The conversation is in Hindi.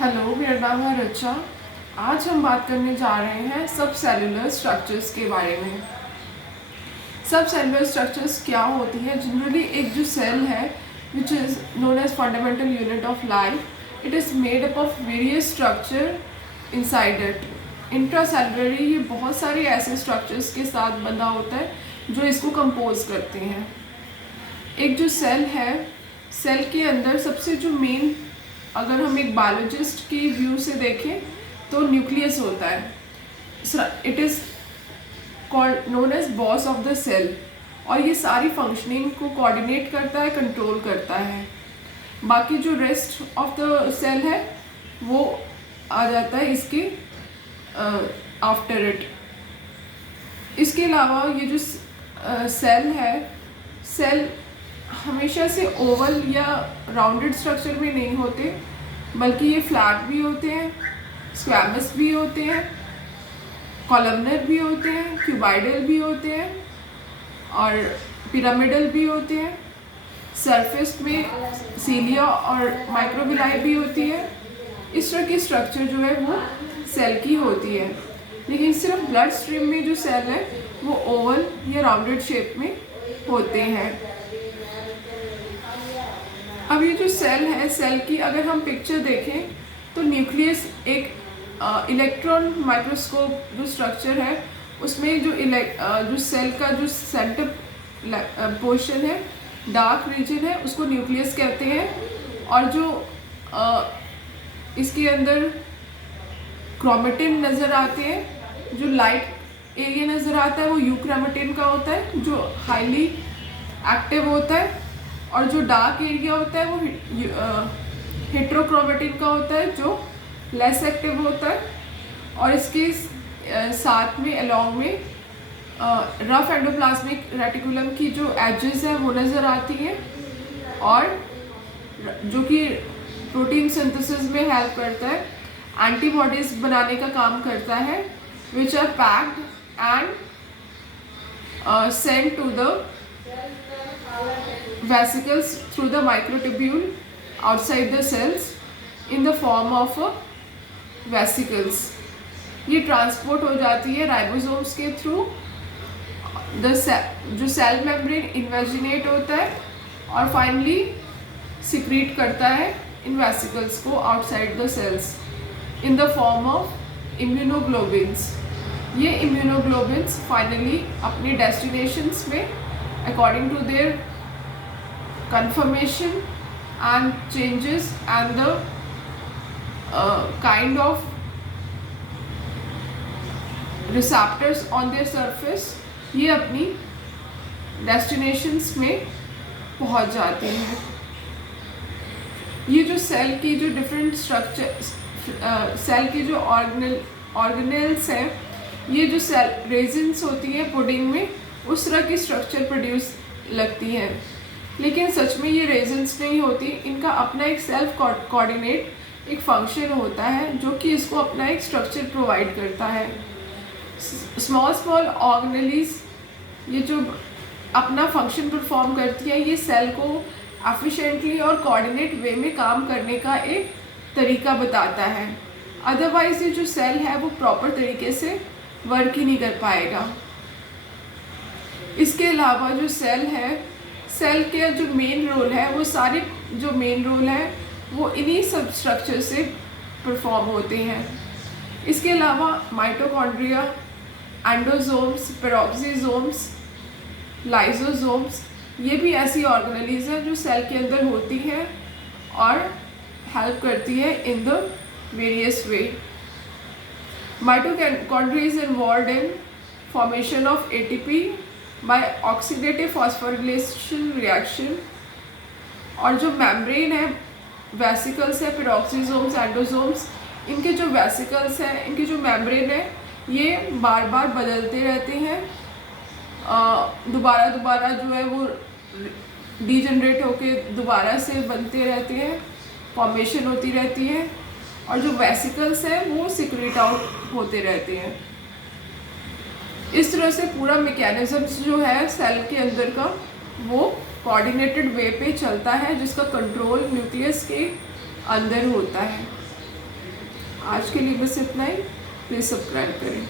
हेलो, मेरा नाम है रिचा। आज हम बात करने जा रहे हैं सब सेलुलर स्ट्रक्चर्स के बारे में। सब सेलुलर स्ट्रक्चर्स क्या होती है? जनरली एक जो सेल है which is known as fundamental unit of life, it is made up of various structure inside it. Intracellularly ये बहुत सारे ऐसे स्ट्रक्चर्स के साथ बंधा होता है जो इसको कंपोज करते हैं। एक जो सेल है, सेल के अंदर सबसे जो मेन, अगर हम एक बायोलॉजिस्ट की व्यू से देखें तो न्यूक्लियस होता है। It is called known as boss of the cell, और ये सारी फंक्शनिंग को कोऑर्डिनेट करता है, कंट्रोल करता है। बाकी जो रेस्ट ऑफ द सेल है वो आ जाता है इसके आफ्टर इट। इसके अलावा ये जो सेल है, सेल हमेशा से ओवल या राउंडेड स्ट्रक्चर में नहीं होते, बल्कि ये फ्लैट भी होते हैं, स्क्वैमस भी होते हैं, कॉलमनर भी होते हैं, क्यूबाइडल भी होते हैं और पिरामिडल भी होते हैं। सरफेस में सीलिया और माइक्रोविलाई भी होती है। इस तरह की स्ट्रक्चर जो है वो सेल की होती है। लेकिन सिर्फ ब्लड स्ट्रीम में जो सेल है वो ओवल या राउंडेड शेप में होते हैं। अब ये जो सेल है, सेल की अगर हम पिक्चर देखें तो न्यूक्लियस एक इलेक्ट्रॉन माइक्रोस्कोप जो स्ट्रक्चर है उसमें जो सेल का जो सेंटर पोर्शन है, डार्क रीजन है, उसको न्यूक्लियस कहते हैं। और जो इसके अंदर क्रोमेटिन नज़र आते हैं, जो लाइट एरिया नज़र आता है वो यूक्रोमेटिन का होता है जो हाईली एक्टिव होता है, और जो डार्क एरिया होता है वो हेट्रोक्रोमेटिन का होता है जो लेस एक्टिव होता है। और इसके साथ में अलॉन्ग में रफ एंडोप्लाज्मिक रेटिकुलम की जो एजेस है वो नज़र आती हैं, और जो कि प्रोटीन सिंथेसिस में हेल्प करता है, एंटीबॉडीज बनाने का काम करता है, which are packed and sent to the vesicles through the microtubule outside the cells in the form of vesicles। ये ट्रांसपोर्ट हो जाती है राइबोसोम्स के थ्रू। जो सेल मेम्ब्रेन इन्वेजिनेट होता है और फाइनली सिक्रीट करता है इन वेसिकल्स को outside the cells in the form of immunoglobins. ये इम्यूनोग्लोबिन्स फाइनली अपने डेस्टिनेशंस में according to their conformation and changes and the kind of receptors on their surface, ये अपनी destinations में पहुंच जाते हैं। ये जो सेल की जो डिफरेंट स्ट्रक्चर, सेल की जो ऑर्गेनेल्स हैं, ये जो सेल रेजिन्स होती है पुडिंग में, उस तरह की स्ट्रक्चर प्रोड्यूस लगती है। लेकिन सच में ये रेजन्स नहीं होती, इनका अपना एक सेल्फ कोऑर्डिनेट एक फंक्शन होता है जो कि इसको अपना एक स्ट्रक्चर प्रोवाइड करता है। स्मॉल ऑर्गेनेलीज ये जो अपना फंक्शन परफॉर्म करती है, ये सेल को एफिशिएंटली और कोऑर्डिनेट वे में काम करने का एक तरीका बताता है। अदरवाइज ये जो सेल है वो प्रॉपर तरीके से वर्क ही नहीं कर पाएगा। इसके अलावा जो सेल है, सेल के जो मेन रोल है, वो सारे जो मेन रोल है वो इन्हीं सब स्ट्रक्चर से परफॉर्म होते हैं। इसके अलावा माइटोकॉन्ड्रिया, एंडोसोम्स, पेरोक्सीसोम्स, लाइसोसोम्स, ये भी ऐसी ऑर्गेनेलीज हैं जो सेल के अंदर होती हैं और हेल्प करती है in the various way. Mitochondria is involved in formation of ATP by oxidative phosphorylation reaction. और जो मेम्ब्रेन है, वेसिकल्स है, पेरोक्सीसोम्स, एंडोसोम्स, इनके जो वेसिकल्स हैं, इनके जो मेम्ब्रेन है, ये बार बार बदलते रहते हैं। दोबारा जो है वो डीजनरेट होके दोबारा से बनते रहते हैं, फॉर्मेशन होती रहती है, और जो वेसिकल्स हैं वो सिक्रेट आउट होते रहते हैं। इस तरह से पूरा मैकेनिज्म जो है सेल के अंदर का वो कोऑर्डिनेटेड वे पे चलता है, जिसका कंट्रोल न्यूक्लियस के अंदर होता है। आज के लिए बस इतना ही। प्लीज़ सब्सक्राइब करें।